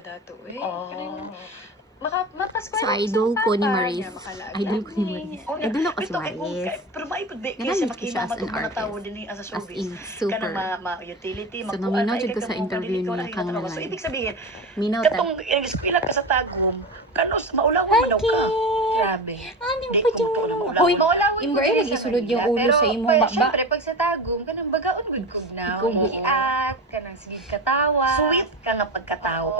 dato eh. Oh. Makas ko So, idol ko ni Maris. Idol ko ni Maris. Idol ako si Maris. Pero maipod ba Ganun kasi ko siya makimama as an itong mga tao artist. din as a As showbiz. in, super. Kanang ma-utility, So, naminaw jud ko sa interview niya kang So, nanay. ibig sabihin, Minaw ta. katong eskwela ka sa Tagum, kanos maulawan man daw ka. Grabe. Ano Di pa ko dyan? maulawan. Hoy, Imbre, nag-isulod yung ulo sa imong baba. Siyempre, pag sa tagom, kanang bagaon good kog na. Ikaw, Iat, kanang sigid katawa. Sweet ka nga pagkatao.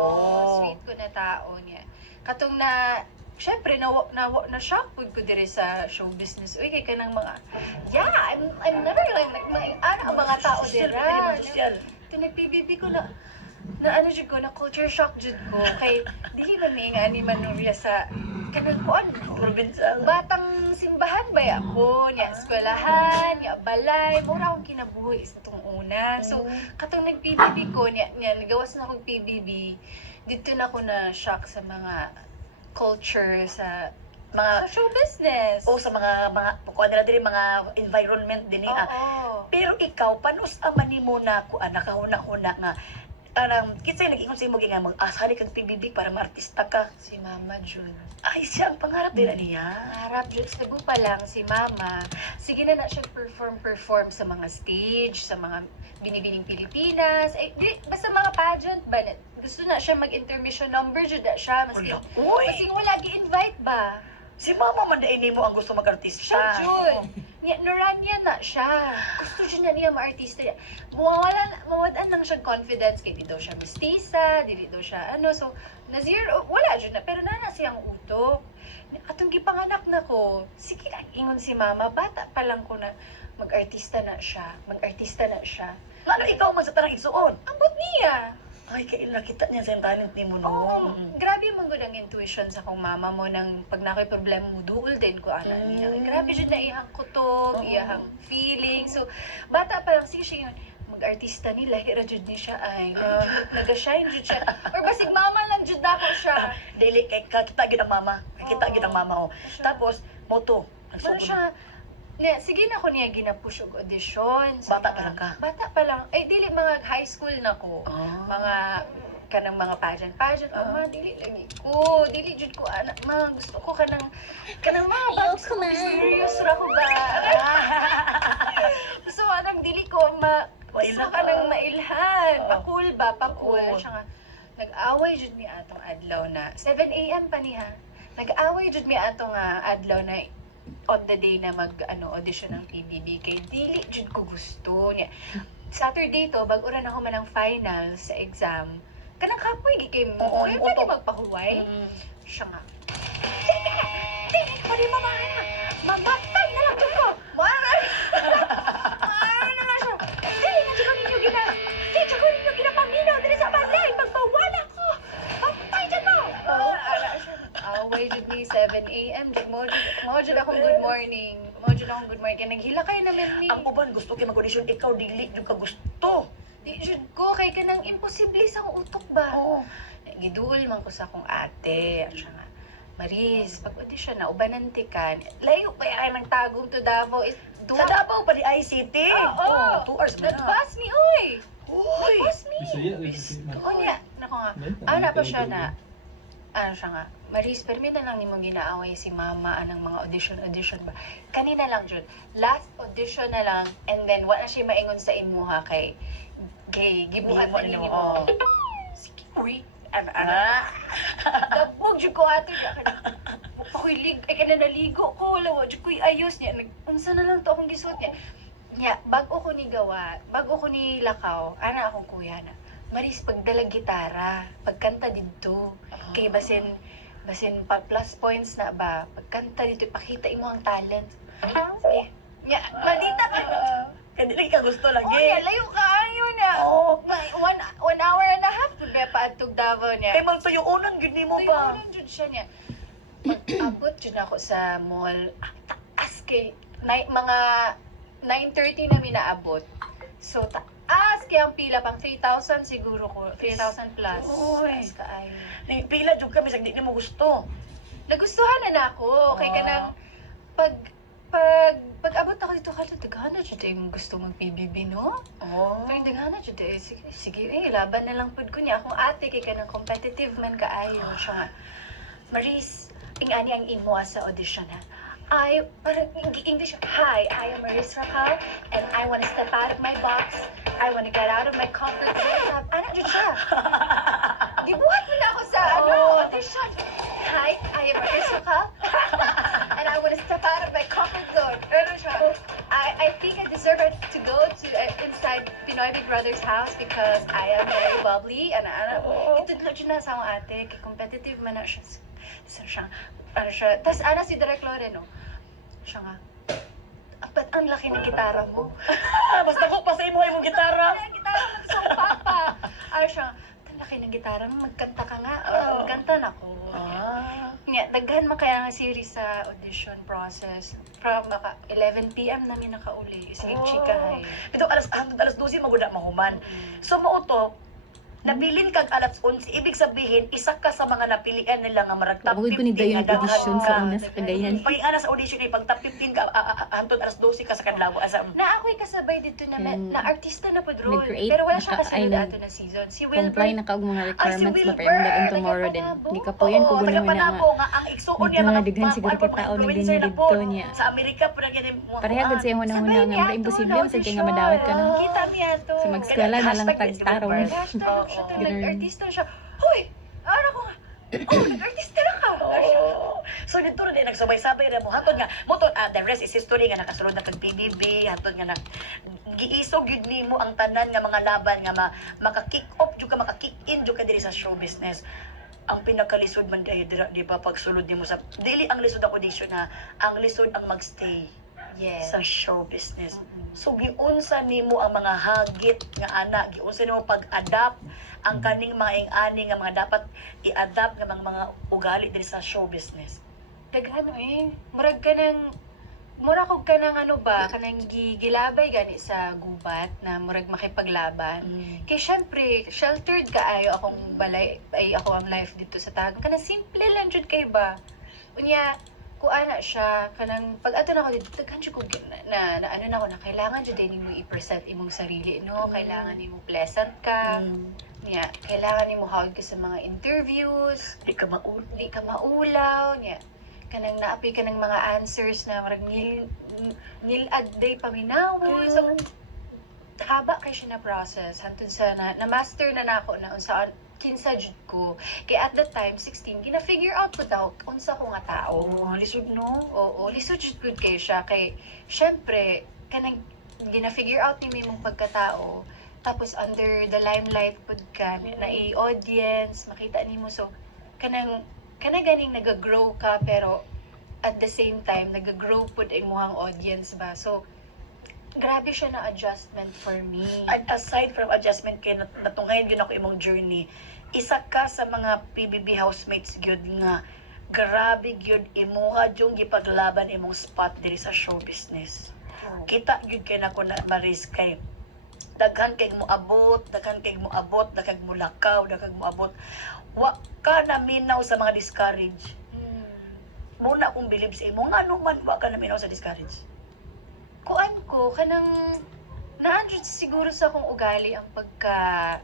Sweet ko na tao niya. Katong na, syempre, na-shock po ko dire sa show business. Uy, kay kanang mga, yeah, I'm never like, ang mga tao dira. Ito, nag-PBB ko na ano jud ko, na culture shock jud ko. Kay, dili man may nga ni Manurya sa, kanang kuan, Provincial. batang simbahan ba ako, niya eskwelahan, niya balay, mura akong kinabuhi sa itong una. So, katong nag-PBB ko, niya nagawas na akong PBB, dito na ako na-shock sa mga culture, sa Mga show business. o sa mga kuan nila diri mga environment din niya. Oo. Pero ikaw panos aman nimo na kuan nakahuna-huna nga tanang kitsa nag-ingon sa imo nga mag-asari kang PBB para maartista ka. Si Mama Jun. Ay siya ang pangarap din niya. Harap Jun, sabi pa lang si Mama, sige na siya perform sa mga stage, sa mga binibining Pilipinas, basta mga pageant ba, gusto na siya mag-intermission number, Jun na siya, maski wala gi-invite ba? Si mama man dai nimo ang gusto mag-artista. Siya, Jun. Naranya na siya. Gusto siya na niya ma-artista. Mawalan lang siya confidence kay di daw siya mestiza, di daw siya So, na-zero, wala Jun na. Pero nana siyang utok. Atong gipanganak na ko, sige na, ingon si Mama, bata pa lang ko na mag-artista na siya. Ano ikaw man sa tarang igsuon? Ambot niya. Ay kay nakita niya sa talent nimo no. Oo, grabe man gud ang intuition sa kong mama mo nang pag nakoy problema mo duol din ko ana niya. Grabe jud na iyang kutob, iyang feeling. So bata pa lang sige siya yun, mag-artista ni lahi ra jud ni siya ay nag-shine jud siya. Or basig mama lang jud ako siya. Dili kay kita gid ang mama. Kita gid ang mama Tapos moto. Ano siya? Sige na ko niya ginapush og audition. Bata pa lang ka? Bata pa lang. Ay, dili mga high school na ko. Mga kanang mga pageant. Mga dili lagi ko. Dili jud ko mga gusto ko kanang mga Ayoko na. serious ra ko ba? So anang dili ko gusto ka nang mailhan. Pakul ba? Pakul. Siya nga, nag-away jud mi atong adlaw na 7 AM pa niya. Nag-away jud mi atong adlaw na on the day na audition ng PBB kay dili jud ko gusto niya. Saturday to bag-o ra na ako manang final sa exam. Kanang kapoy gi kay mo. Kaya pwede magpahuway. Siya nga. Dili ko rin mamahal. Mamatay na lang jud ko. Maray na lang siya. Dili na jud ko ninyo ginapaminaw diri sa balay. Pagpawala ko. Mamatay dyan mo. Away jud ni 7 AM. Mo jud akong good morning. Kaya naghilakay namin ni. Ang uban gusto kay mag-audition ikaw dili jud ka gusto. Di jud ko kay kanang imposible sa akong utok ba. Oo. Giduol man ko sa akong ate. At siya nga, Maris, pag-audition na, ubanantikan. Layo pa yan ng Tagum to Davao. Sa Davao pa di ICT. Oo. 2 hours man na. Nag-pass me, uy! Uy. Nag-pass me! Bisaya, Oo niya. Nako nga. Ano pa siya na, siya nga, Maris, permi na lang nimong ginaaway si Mama anang mga audition ba? Kanina lang, Jud. Last audition na lang, and then wala siya maingon sa imuha kay gibuhat na ninyo mo. Sige, uy. Dabog jud ko ato pakuilig ay kana naligo ko lawa jud ko ayos niya unsa na lang to akong gisuot niya nya bago ko ni lakaw ana akong kuya na Maris pagdalag gitara pagkanta didto kay basin pa plus points na ba pagkanta dito pakita imo ang talent sige nya madita ka Kaya dili ka gusto lagi. layo ka ayo na one hour and a half pud pa atog Davao niya Kay man sayo unan gid nimo pa. Tuyo jud siya niya. Mag-abot jud ako sa mall. Taas kay mga 9:30 na mi naabot. So taas kay ang pila pang 3,000 siguro ko. 3,000 plus. Uy. Taas kaayo. Pila jud kami sa di nimo gusto. Nagustuhan na ako kay kanang pag pag abot ako dito, kala daghana jud yung gusto mag PBB, no? Oh. Pero daghana jud sige, sige, laban na lang pud ko niya. Akong ate kay kanang competitive man kaayo siya nga. Maris, ingani ang imo sa audition ha. Parang English, hi, I am Maris Racal, and I want to step out of my box. I want to get out of my comfort zone. Anak jud siya. Gibuhat mo na ako sa audition. Hi, I am Maris Racal, and I want to step out of my comfort zone. Pero siya, I think I deserve it to go to inside Pinoy Big Brother's house because I am very bubbly and ito na sa akong ate, kay competitive man na siya. Tapos ana si Direk Lore, no? Siya nga, ba't ang laki ng gitara mo? Basta ko pa sa imo imong gitara. Ang gitara mo sa papa. Siya, ang laki ng gitara mo, magkanta ka nga. Magkanta na ko. Nga, daghan man kaya nga series sa audition process. From 11 p.m. namin nakauli. Sige, chikahay. Ito alas 12 maguda mahuman. So mao to, nabilin kag alas 11, ibig sabihin isa ka sa mga napilian nila nga marag top 15. Pagod ko ni Dayon nga audition daghan sa ka. una sa Cagayan. Pag ana sa audition ay pag top 15 ka hantod alas 12 ka sa kadlaw asa. Na ako'y kasabay dito na artista na po role. Nag-create, Pero wala siya naka- ay, kasunod ato na season. Si Comply Wilbert, na kaog mga requirements si ba pero dagan tomorrow din. Di ka po yan kung gano'n na nga. nga ang igsuon niya Mga daghan siguro ka tao na ganyan dito niya. Sa Amerika pa ganyan mo. Parehagod sa una sabay nga, niya mara ato imposible na masag kay nga audition. madawat ka no. Kita niya to. Sa mag-eskwela na lang Hashtag tagtarong. Wilbert. Hashtag Oo. siya to, Ganun. nag-artista siya. Hoy! Ano ko nga? Nag-artista na ka! Oh. So dito rin nagsabay-sabay ra mo hatod nga mo to the rest is history nga nakasulod na kag PBB hatod nga giisog gyud nimo ang tanan nga mga laban nga maka-kick off jud ka maka-kick in jud ka diri sa show business. Ang pinakalisod man di pa pagsulod nimo sa dili ang lisod ang audition ha, ang lisod ang magstay Yes. sa show business. So giunsa nimo ang mga hagit nga ana, giunsa nimo pag-adapt ang kaning mga ing-ani nga mga dapat i-adapt nga mga ugali diri sa show business. Daghan murag ka ng murag ka ng ano ba, kanang gilabay gani sa gubat na murag makipaglaban. Kay syempre, sheltered ka ayo akong balay, ay ako ang life dito sa Tagan. Kanang simple lang jud kay ba. Unya, kuana siya, kanang pag ato na ako dito, daghan jud ko na ano na ako na kailangan jud din nimo i-present imong sarili, no? Kailangan nimo pleasant ka. Nya, kailangan nimo hawag ka sa mga interviews. Di ka maul. Di ka maulaw nya. Kanang naapi ka ng mga answers na marag nil day paminaw. So, haba kay siya na process hantod sa na-master na nako na unsa kinsa jud ko. Kay at that time 16 gina-figure out ko daw unsa ko nga tao. Oh, lisod no. Oo, lisod jud gud kay siya kay syempre kanang gina-figure out ni mong pagkatao. Tapos under the limelight pud ka na i-audience, makita nimo so kanang ganing nag-grow ka pero at the same time nag-grow pud imong audience ba. So grabe siya na adjustment for me. And aside from adjustment kay natunghayan gyud ako imong journey, isa ka sa mga PBB housemates gyud nga grabe gyud imuha jung gipaglaban imong spot diri sa show business. Kita gyud kay nako na Maris kay daghan kay mo abot, daghan kay mo lakaw, daghan mo abot. Wa ka na minaw sa mga discourage. Muna akong believe sa imo nga ano man wa ka na minaw sa discourage. Kuan ko kanang naanjud siguro sa akong ugali ang pagka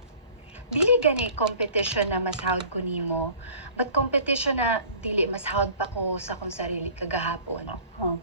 dili gani competition na mas hawd ko nimo, but competition na dili mas hawd pa ko sa akong sarili kagahapon. Oh.